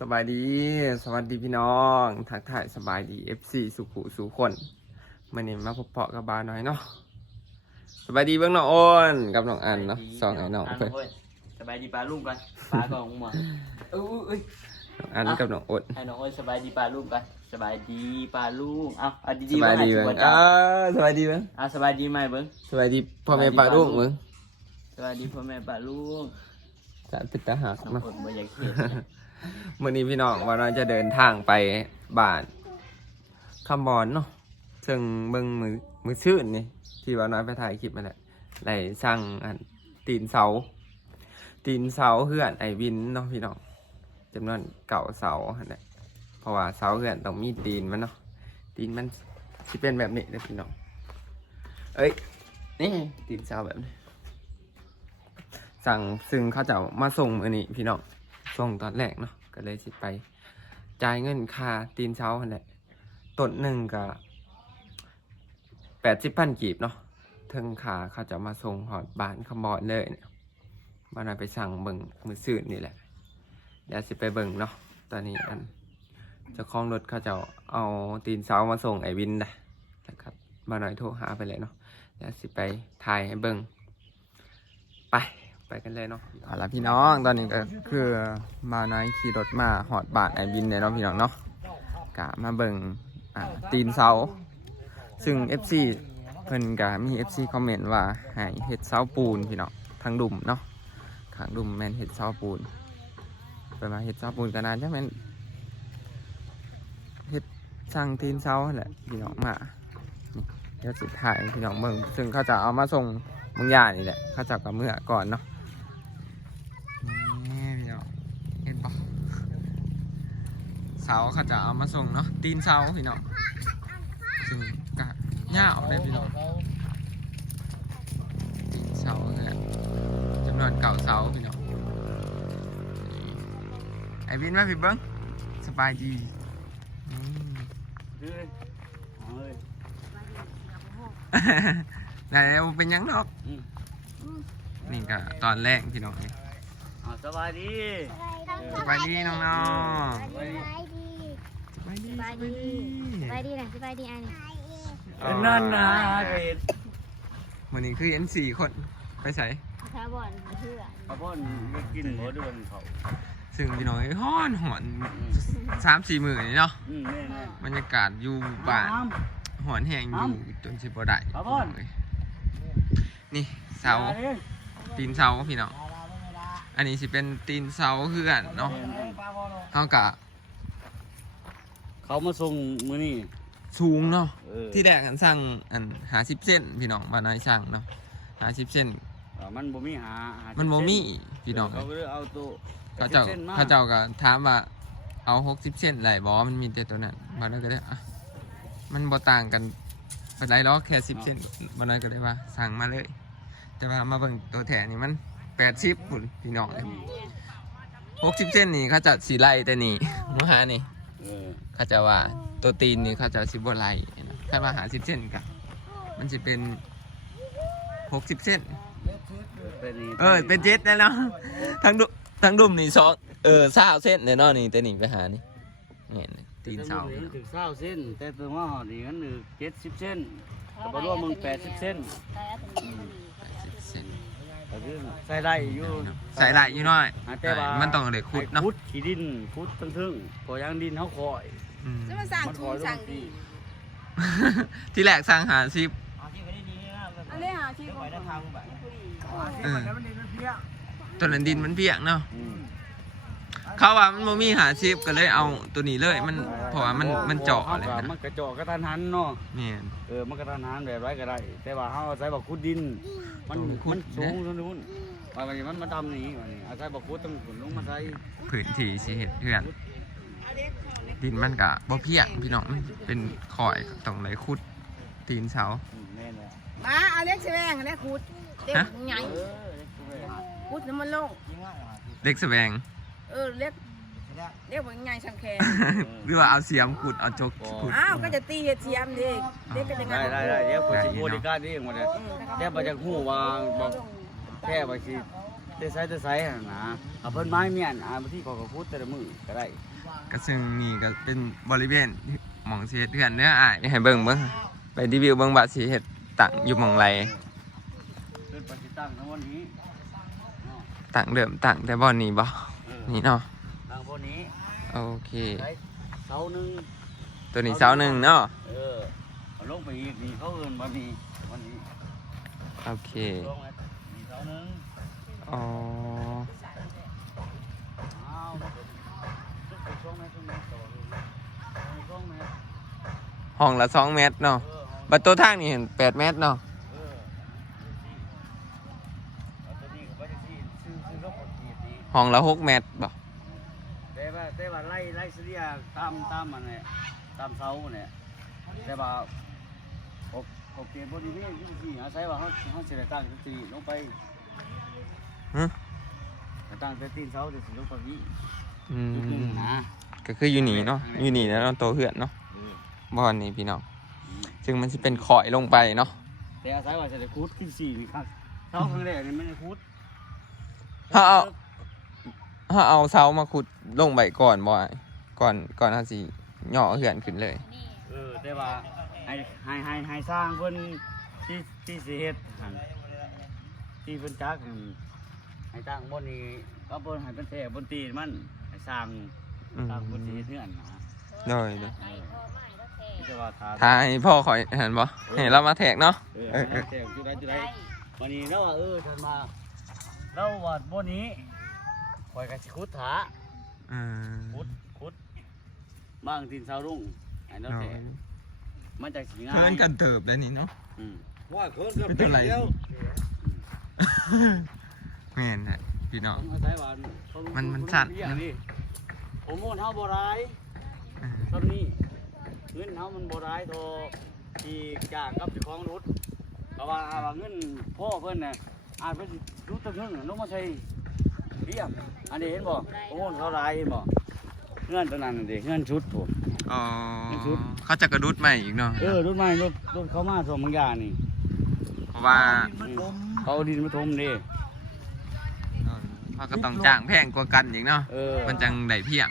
สบายดี สวัสดีพี่น้อง ทักทายสบายดี FC สุขุสุขคนมื่อนี้มาพบเพาะกับบาวน้อยเนาะสบายดีเบื้องน้องโอนกับน้องอันเนาะสองไอ้น้องเพื่อนสบายดีปลาลุงกันปลาก่อนมาเอ้ยเอ้ยน้องอันกับน้องโอนให้น้องโอ้ยสบายดีปลาลุงกันสบายดีปลาลุงเอาเอาสดีๆบายดีเบิ้เบิ้งงอ้าวสบายดีเบิ้งเอาสบายดีไหมเบิ้งสบายดีพ่อแม่ป้าลูกเบิ้งสบายดีพ่อแม่ปลาลุงจะติดตาหักสองเนาะคนบ่อยากเห็น มื่อนี้พี่น้องว่าเราจะเดินทางไปบ้านคำบอนเนาะซึ่งเบิ่งมือมือชื่นนี่ที่ว่าน้อยไปถ่ายคลิปมาแหละได้สร้างอันตีนเสา ตีนเสาเพื่อนไอวินเนาะพี่น้องจำนวนเก่าเสาหั่นแหละเพราะว่าเสาเพื่อนต้องมีตีนมันเนาะตีนมันสิเป็นแบบนี้เลยพี่น้องเอ้ยนี่ตีนเสาแบบนี้สั่งซึ่งเขาจะมาส่งมือนี้พี่น้อง ส่งตอนแรกเนาะก็เลยสิไป จ่ายเงินค่าตีนเช้าหั่นแหละต้นหนึ่งก็แปดสิบพันกีบเนาะเทิงขาเขาจะมาส่งหอดบ้านคำบอนเลยเนี่ยมาหน่อยไปสั่งเบิ่งมือสื่อนี่แหละ เดี๋ยวสิไปเบิ่งเนาะตอนนี้อันเจ้าของรถเขาจะเอาตีนเช้ามาส่งไอ้วินนะนะครับมาหน่อยโทรหาไปเลยเนาะเดี๋ยวสิไปถ่ายให้เบิ่งไป ไปกันเลยเนาะเอาละพี่น้องตอนนี้ก็คือมาน้อยขี่รถมาหอดบาทไอวินเลยเนาะพี่น้องเนาะกะมาเบิ่งอ่าตีนเสาซึ่ง FC เพิ่นกะมี FC คอมเมนต์ว่าให้เฮ็ดเสาปูนพี่น้องทางดุมเนาะขางดุมแม่นเฮ็ดเสาปูนไปมาเฮ็ดเสาปูนก็นานจังแม่นเฮ็ดสร้างตีนเสาแหละพี่น้องมาเดี๋ยวสุดท้ายพี่น้องเบิ่งซึ่งเขาจะเอามาส่งมึงยานี่แหละเขาจับกับเมื่อก่อนเนาะนี่พี่น้องเห็นปะ เสาเขาจะเอามาส่งเนาะตีนเสาพี่น้องซึ่งกะย่าออกได้พี่น้องตีนเสาเนี่ยจำนวนเก่าเสาพี่น้องนี่ไอ้บินมาพี่เบิ้งสบายดีอืมเฮ้ยเอาเลยไหนเอาเป็นหยังดอกอืมนี่ก็ตอนแรกพี่น้องนี่เอา สบายดีสบายดีน้องสบายดีๆสบายดีสบายดีสบายดีนะสบายดีอันนี้เป็นนั่นนะเห็นวันนี้คือเอ็นสี่คนไปใส่คาร์บอนเพื่อเอาพ่นไม่กินหัวเดือนเขาซึ่งพี่น้องฮ้อนหอนสามสี่หมื่นนี่เนาะอืมแม่แม่บรรยากาศอยู่บ้านหอนแห้งอยู่จนสิบ่ได้ครับพ่อนี่เสาตีนเสาพี่น้อง อันนี้สิเป็นตีนเสาคือกันเนาะเท่ากับเขามาส่งมือนี่สูงเนาะเออที่แรกกันสั่งอันหาสิบเส้นพี่น้องบ้านน้อยสั่งเนาะหาสิบเส้นอ่ามันบ่มีหาหามันโมเส้มี่พี่น้องเขาก็เลยเอาตัวเขาเจ้าส้นมเขาเจ้าก็ถามว่าเอาหกสิบเซนไหลบอมันมีแต่ตัวนั้นบานนั้นก็ได้อะมันบ่ต่างกันเป็นไรหรอกแค่สิบเซนบานนั้นก็ได้ว่าสั่งมาเลย แต่ว่ามาเบิ่งตัวแถนี่มัน แปดสิบปุ่นพี่น้องหกสิบเซนนี่เขาจะสีไล่แต่นี่มือหานี่เออเขาจะว่าตัวตีนนี่เขาจะสิบไล่ถ้ามาหาสิบเซนกันมันจะเป็นหกสิบเซนเป็นนี่เออเป็นเจ็ดแน่เนาะทั้งดุทั้งดุมนี่สองเออสาวเส้นแน่นอนนี่แต่นี่ไปหานี่นี่ตีนเสาถึงถึงเศร้าเส้น แต่ตัวว่าหอนี่มันถึงเจ็ดสิบเส้นแต่บ่รู้ว่ามึงแปดสิบเส้นเส้น ก็คือใส่ได้อยู่ใส่ไหลอยู่หน้อยหาแต่ว่ามันต้องเลยขุดเนาะขุดขี้ดินขุดทั้งทึ่งพอยังดินเขาคอยอืมจะมาสั่งทุนสั่งดีที่แรกสั่งหาซิบอันนี้หาที่ของเออตัวนั้นดินมันเปียกเนาะอืม เขาว่ามันบ่มีหาซิบก็เลยเอาตัวนี้เลยมันเพราะว่ามันมันเจาะอะไรมันะนกระเจาะกระทันหันเนาะเนี่ยเออมันกระทันหันแบบไรก็ได้ แต่ว่าเขาอาศัยบักขุดดิน มันขุมัดนสูงเท่านู้นว่าวันนี้มันมาดำนี่วันนี้อาศัยบักขุดต้องขุดลงมาใส่พื้นที่สิเฮ็ดเพื่อนดินมันก็บ่เพียงพี่น้องมันเป็นข่อยต้องเลยขุดตีนเสา อืมแม่นแหละมาเอาเล็กแสวงเล็กขุดเล็กใหญ่เออเล็กตัวแม่ขุดน้ำมันลงเล็กแสวง เออเล็กเล็กมันใหญ่ชำแขนหรือว่าเอาเสียมขุดเอาจกขุดอ้าวก็จะตีเห็ดเทียมเด็กเด็กก็จะงาได้นได้ได้เดี๋ยวคนสิได้บริการนี่เองหมดเลยแต่บ่จะฮู้ว่าบอกแค่ว่าสิเตะไซเตะไซหั่นนะเอาเพิ่นไม้เมียนอ่าบางทีก็ก็พูดแต่ละมือก็ได้ก็ซึ่งนี่ก็เป็นบริเวณหมองสิเฮ็ดเฮือนเนื้ออ้ายให้เบิ่งเบิ่งไปรีวิวเบิ่งว่าสิเฮ็ดตั้งอยู่หม่องไรเพิ่นปฏิตั้งทั้งวันนี้เนาะตั้งเดิมตั้งแต่บ่อนนี้บ่เออ นี่เนาะทางพวกนี้โอเค ใช้เสาหนึงตัวนี้เสาหนึ่งเนาะเออเอาลงไปอีกนี่เขาเอิ้นวันนี้วันนี้โอเคลงแล้วนี่เสาหนึงอ๋ออ้าวจุดไปช่องแม่ช่องแม่ต่อเลยช่องแม่ห้องละสองเมตรเนาะเออห้องบัตรตัวทางนี่เห็นแปดเมตรเนาะ เออเอาตัวนี้ก็ไปที่ซื้อซื้อรถกดขีดดี ห้องละหกเมตรบ่แต่ว่าแต่ว่าไล่ไล่เสียตามตามมันเนี่ยตามเสาเนี่ยแต่ว่าโอโอเคบริเวณที่สี่อาศัยว่าเขาเขาจะได้ตั้งตีลงไปฮะจะตั้งแต่ตีนเสาจะสิลงไปนี่อืจุดหนึ่งมนะก็คืออยู่นี่เนาะอยู่นี่แล้วเนาะตัวเหือนเนาะเออบ่อนนี่พี่น้องซึ่งมันจะเป็นขอยลงไปเนาะแต่อาศัยว่าจะได้คูดขึ้นสี่นี่ครับเสาครั้งแรกนี่ไม่ได้คูดถ้าเอา ถ้าเอาเสามาขุดลงไปก่อนบ่อ้ายก่อนก่อนเฮาสิย่อเหือนขึ้นเลย เออแต่ว่าให้ให้ให้ให้สร้างเพิ่นที่ที่สิเฮ็ดหั่นที่เพิ่นจักหั่นให้ตั้งบนนี้ก็เพิ่นให้เป็นแต่บนตีนมันให้สร้างอืม สร้างบนสิเฮ็ดเฮือนนะโดยโดยแต่ว่าถ้าถ้าให้พ่อขอยเห็นบ่ให้เรามาแทกเนาะ เออเออเออแต่จุดใดจุดใด วันนี้เราว่าเออท่านมาเราว่าบนนี้ค อยกันสิคุดถาอืมคุดคุดบ้างตีนเสารุ่งไอ้เราโดแต่ยมันจะสิง่ายเพิ่นกันเติบแล้วนี่เนาะอืมว่าเคินกับเป็นเท่าไหร่แม่นฮะพี่น้องต้องอาศัยว่าเขามันมันสั่นเรื่องนี้ผมโมนเฮาบ่ร้ายอืมตอนนี้เงินเฮามันบ่ร้ายโทอที่จ้างกับเจ้าของรถเพราะว่าว่าเงินพ่อเพิ่นน่ะอาจไปรู้ตัวเงินลงมาใส่ เรียบอันนี้เห็นบ่โอ้เขาร้ายเห็นบ่เงินตัวนั้นน่ะดิเงินชุดผมอ๋อนี่คือเขาจะกระดุดใหม่อีกเนาะเออรถใหม่รถรถเขามาส่งบางอย่างนี่เพราะว่าเขาเอาดินมาถมดิเขาก็ต้องจ้างแพงกว่ากันอีกเนาะเออมันจังได้เพียง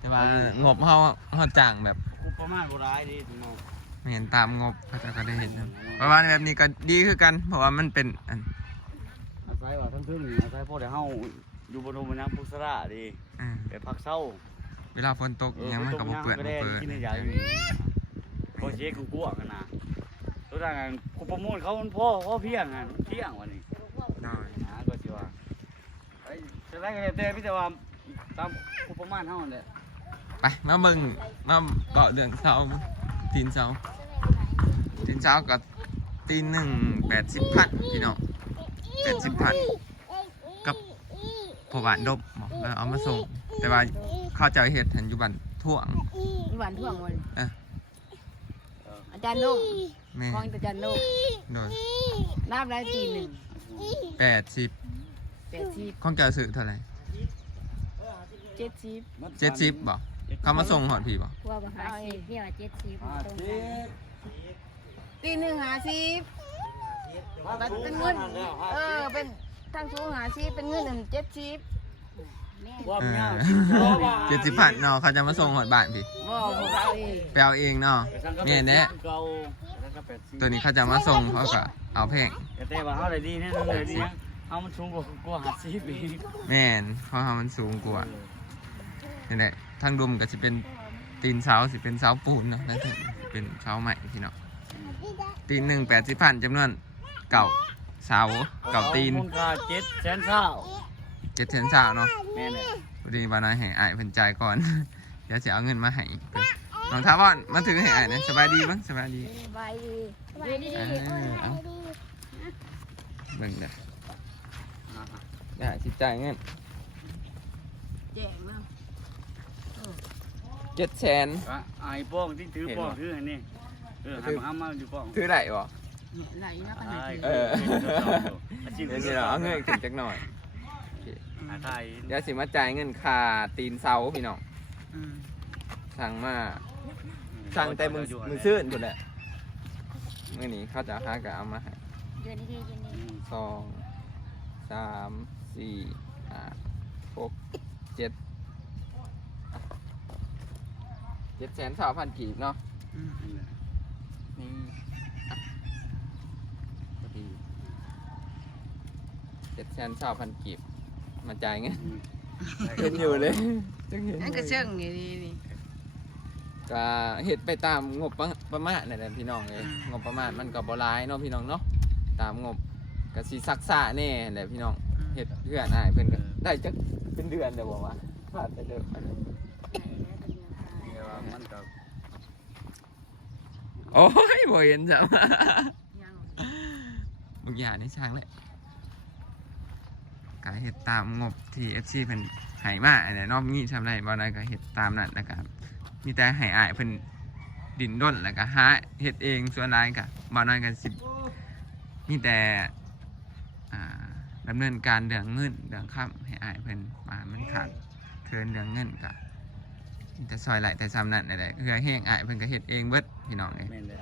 แต่ว่างบเขาเขาจ้างแบบคุประมาณบ่ร้ายดิถึงเนาะไม่เห็นตามงบเขาจะก็ได้เห็นนะเพราะว่าแบบนี้ก็ดีคือกัน เพราะว่ามันเป็น อันอาศัยว่าทั้งทึ่งนี่อาศัยพ่อได้เฮาอยู่บนโนมน้ำพุสระดิอืมไปพักเศร้าเวลาฝนตกอิหยังมันก็บ่เปื้อนก็บ่ได้เปื้อนกินได้ยาอยู่นี่พอเช็คกูกลัวกันนะตัวนั้นกันกูประมูลเขามันพ่อพ่อเพียงอะเพียงวันนี้ได้หาก็สิว่าไอ้จะได้ก็แต่พี่แต่ว่าตามกูประมาณเฮานั่นแหละไปมาเบิ่งมาเกาะเรื่องเสาตีนเสาตีนเสากับตีนหนึ่งแปดสิบพันพี่น้อง แปดสิบพันกับพวกหวานดบหมอแล้วเอามาส่ง แต่ว่าเขาจะเอาเห็ดหันอยู่บันท่วงมีหวานท่วงวันเอ้ยอาจารย์นุ่มแม่คลองอาจารย์นุ่มโดยน้ำไรตีหนึ่งแปดสิบแปดสิบของแกซื้อเท่าไหร่เจ็ดสิบเจ็ดสิบบอกเขามาส่งหอดพี่บอกพวกหาสิบเรียกว่าเจ็ดสิบห้าตรงสิกันบตีหนึ่งหาสิบบัด เป็นเงิน เออ เป็นทางสูงหาสิบเป็นเงินหนึ่งเจ็ดสิบแม่ว่ามันยากเจ็ดสิบพันเนาะเขาจะมาส่งหอดบ้านพี่ว่าพวกเราเองไปเอาเองเนาะเนี่ยแน่เก่าแล้วก็แปดสิบตัวนี้เขาจะมาส่งเขาก็เอาแพงแต่แต่ว่าเฮาได้ดีแน่นอนเลยดีนะเฮามันสูงกว่ากว่า50ปีแม่นเพราะว่ามันสูงกว่านี่แหละทางดุมก็จะเป็นตีนเสาสิเป็นเสาปูนเนาะนั่นถึงเป็นเสาใหม่พี่เนาะตีนหนึ่งแปดสิบพันจำนวน เก่าเสาเก่าตีนมูลค่า7แสนเช้าเจ็ดเซนเสาเนาะแม่นแหละวันนี้บาน้อยให้อายเพิ่นจ่ายก่อน เดี๋ยวจะเอาเงินมาให้เพิ่นน้องท้าวอนมาถึงให้อายนะสบายดีมั้งสบายดีไปดีดีเออเอาเบิ่งเด้อได้สิจ่ายเงินแจ้งมาเจ็ดแสนก็ไอ้ป้องที่ถือป้องถืออันนี้เออให้มามาอยู่ป้องถือได้บ่ ไหลนะกันไอ้เอออาชีพเดี๋ยวสิเราเอาเงินขึ้นจักหน่อยอาไทยเดี๋ยวสิมาจ่ายเงินค่าตีนเสาพี่น้องอืมสั่งมาสั่งแต่มือมือซื่นพุ่นแหละมื้อนี้เขาจะหาก็เอามาให้เดือนนี้ดีเดือนนี้สองสามสสี่ห้าหกเจ็ดเจ็ดแสนสามพันกีบเนาะ นี่อะพอดีเจ็ดแสนสามพันกีบมาจ่ายเงี้ยเห็นอยู่เลยจังเห็นนั่นก็เชิงนี่นี่นี่ก็เห็ดไปตามงบประประมาณนั่นแหละพี่น้องเลยอืมงบประมาณมันก็บ่ร้ายเนาะพี่น้องเนาะตามงบก็สิซักษาแน่แหละพี่น้องเห็ดเพื่อนอ้ายเพิ่นก็ได้จักเป็นเดือนเดี๋ยวบอกว่าพลาดไปเด้อแต่ว่ามันก็โอ้ยบ่เห็นจ้ะยังบุกอย่างในช่างเลย ก็เห็ดตามงบที่ FC เพิ่นให้มาอันนี้นอกนี้ทำได้บ่ได้ก็เห็ดตามนั้นนะครับมีแต่ให้อายเพิ่นดินด้นแล้วก็หาเฮ็ดเองส่วนหลายก็บ่น้อยก็สิมีแต่อ่าดำเนินการเรื่องเงินเรื่องค้ำให้อายเพิ่นมามันขาดเทินเรื่องเงินก็มีแต่ซอยไหลแต่ซ้ำนั่นนั่นแหละเพื่อแห้งอายเพิ่นก็เฮ็ดเองเบิดพี่น้องเอ้ย แม่นเลย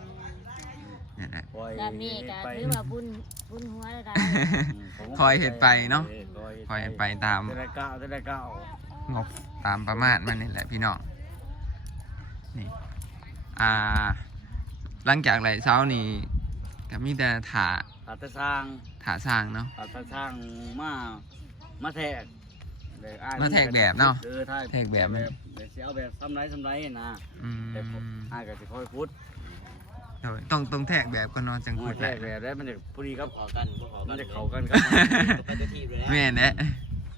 นั่นแหละปล่อยแบบนี้ก็ถือว่าบุญบุญหัวแล้วได้คอยเฮ็ดไปเนาะ คอยไปตามจะได้ก้าวจะได้ก้าวงบตามประมาณมันนี่แหละพี่น้องนี่อ่า หลังจากไหลเช้านี่ก็มีแต่ถาอาตสร้างถาสร้างเนาะ อาตสร้างมามาแทกเดี๋ยวอ้ยมาแทกแบบเนาะออแทกแทกแบบมัน เดี๋ยวสิเอาแบบซ้ำไรซ้ำไรนะ อืมแต่ผมอ้ายก็สิคอยพุทธ โดยต้องต้องแทกแบบก็นอนจังมาคุดแทได้กแบบได้มันจะพอดีครับ ขอกันบ่ขอกัมันนจะเข้ากันครับไปจะทีบเลยนะแม่นแหละ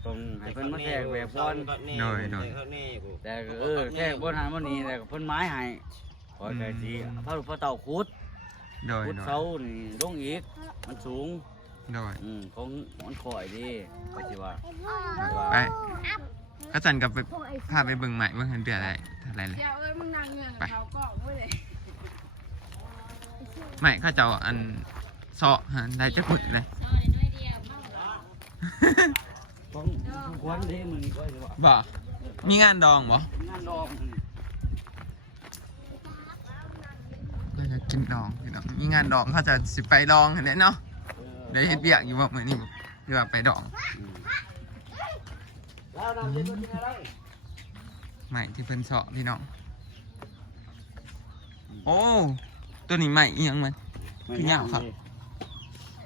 ตรงให้เพิ่นมาแทกแบบก่อนโดยโดยแต่ก็เออแทกบนหันบนนี้แต่ก็เพิ่นไม้ให้ขอใจสิพระลูกพระเต่าคุดโดยคุดโดยเสานี่ลงอีก มันสูง โดย อืมของมันข่อยดีก็สิว่าไป ก็จันกับไปพาไปเบิ่งใหม่เบิ่งเห็นเดืออะไรเท่าไหรเลยเดี๋ยวเอ้ยมึงนั่งเงื่อนกับเขาก็เว้ยเลย ไม่ข้าเจ้าอันเสาะฮะได้จะขุดเลยต้องควันเด้มือนี่ก็สิว่าบ่มีงานดองบ่งานดอกก็จะกินดองพี่น้องมีงานดองเขาจะสิไปดองเห็นไหมเนาะเดี๋ยวเฮ็ดเบียกอยู่ว่ามือนี้หรือว่าไปดองไรใหม่ที่เพิ่นเสาะพี่น้องโอ้ ตัวนี้ใหม่อีหยังมัน คือเหงาครับ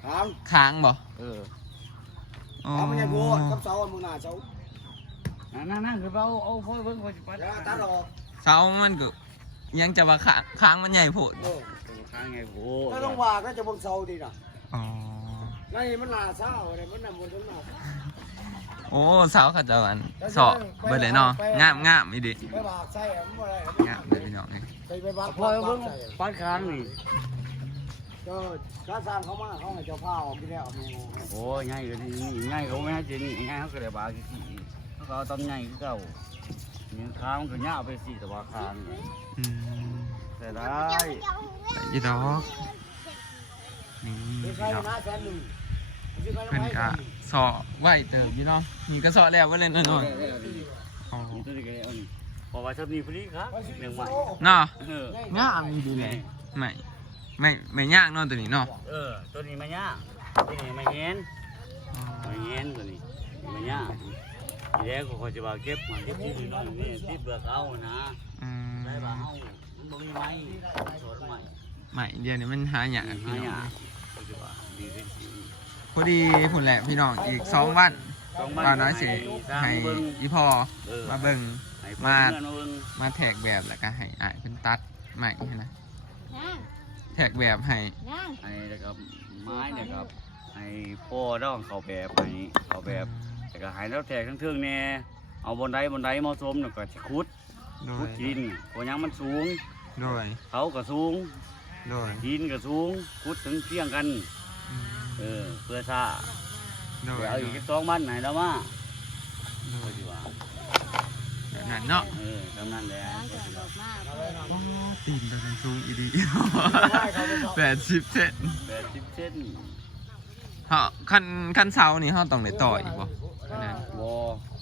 ถามค้างบ่เออโอ้ถามมันจะโกนกับเสาอันมึงหน้าเสานั่นนั่นคือเอาเอาพ่อเบิ่งพ่อสิปัดอย่าตัดออกเสามันก็ยังจะว่าค้างค้างมันใหญ่โพดเออข้างไงโหถ้าลงว่าก็จะเบิ่งเสาดีน่ะอ๋อนี่มันหน้าเสาเนี่ยมันน่ะบนต้นหน้า โอ้เสาเขาจะอันเสาะเบิดเลยเนาะงามงามอีดิไปบากใส่อะมันบ่ได้งามเลยพี่น้องเอ้ยไปไปบากพ่อเบิ่งใส่ปัดข้างนี่เจ้าข้าสร้างเขามาเขาให้เจ้าผ้าออกที่แล้วนี่โอ้ยใหญ่ก็ดีนี่ใหญ่เขาไม่ให้จริงนี่ใหญ่เขาก็เลยบากี่ทีเขาก็เอาตำใหญ่คือเก่าเนี่ยข้างมันก็ยาวไปสี่แต่ว่าข้างนี่อืมแต่ได้อีดอกนี่มีใครพี่น้อง หน้าแสนหนึ่งมีใครเพิ่นไม่ก็เสาะไหวเติบพี่น้องนี่ก็เสาะแล้วว่าเล่นน้อยๆอ๋อนี่ตัวนี้ก็เอานี่พอว่าชอบนี่พอดีครับเรื่องใหม่เนาะเอองามอีดีเลยไม่ไม่ไม่ยากเนาะตัวนี้เนาะเออตัวนี้มันยากตัวนี้มันเห็นมันเห็นตัวนี้มันยากทีแรกก็คอยจะว่าเก็บมาเก็บที่นี่นี่ติดเบือกเอานะอืมได้บ่าเอามันบ่มีไม้สอนใหม่ไม่เดียวนี้มันหายากหาพี่น้ยาองกก็จะว่าดีที่สุด พอดีพุ่นแหละพี่น้องอีกสองวันต้องป้าน้อยสิสร้างให้เบิ่งอีพอเออมาเบิ่งให้มาเพื่อนมาเบิ่งมาแทกแบบแล้วก็ให้อ่ายเพิ่นตัดใหม่ให้นะนั่งแทกแบบให้นั่งไอ้นะครับไม้นะครับไอ้พ่อดองเขาแบบให้เขาแบบแต่ก็ให้แล้วแทกทั้งเทิงแน่เอาบนไดบนไดเหมาะสมแล้วก็สิขุดโดขุยดดินเพราะหยังมันสูงโดยเขาก็สูงโดยดินก็สูงขุดถึงเที่ยงกันอืม เออเพื่อซาโดยเดี๋ยวเอาอีกสองมันไหนแล้วมาโดก็ยสิว่าแบบนั้นเนาะเออทำนั่นแหละล้างจนออกมาโอ้ตีนตัวนั้นสูงอีดีแปดสิบเซนแปดสิบเซนเฮาคันคันเสานี่เฮาต้องได้ต่ออีกบ่อันนั้นบอ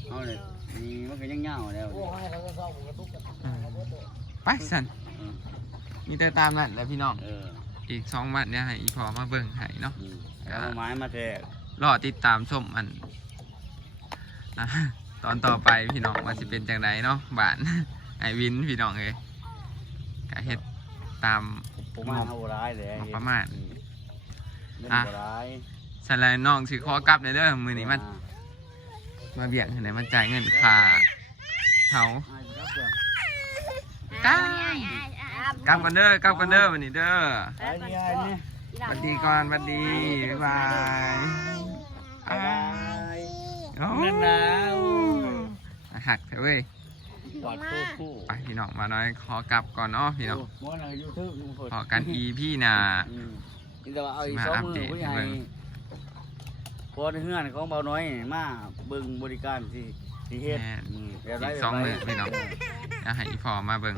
เอาเลยนี่มันก็ยังเงาแล้วโอ้ให้เขาจะเศร้าผมก็ทุกข์กันอืมไปสันมีแต่ตามนั้นแหละพี่น้อง เออ อีกสองวันเนี่ยให้อีพอมาเบิ่งให้เนาะอืมแล้วเอาไม้มาแทกรอติดตามชมอันอะตอนต่อไปพี่น้องว่าสิเป็นจังไดเนาะบ้านไอวินพี่น้องเอ้ยก็เฮ็ดตามประมาณเอาบ่ร้ายเลยประมาณอืเล่นอะบ่ร้ายสลายน้องสิขอกลับในเด้อมื้อนี้มันอ่ามาเบี่ยงให้ไหนมันจ่ายเงินค่าเฮาอ่าครับเดี๋ยวก้า กลับกันเด้อกลับกันเด้อวันนี้เด้อไปนี่ไอ้นี่สวัสดีก่อนสวัสดีบ๊ายบายบ๊ายบายโอ้เงินหนาวหักเถอะเว้ยกอดคู่คู่ไปพี่น้องมาน้อยขอกลับก่อนเนาะพี่น้องม้วนอะไรยูทูบลุงพลขอกันอีพี่น่ะอืมนี่แต่ว่าเอาอีกมาสองอัปมือเดตผู้ใหญ่ให้เบิ่งพอในเฮือนของเบาน้อยนี่มาเบิ่งบริการสิสิเฮ็ดแม่นอืมแบบไรอีกสองมื้อแบบไรพี่น้องอยากให้อีพอมาเบิ่ง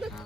look.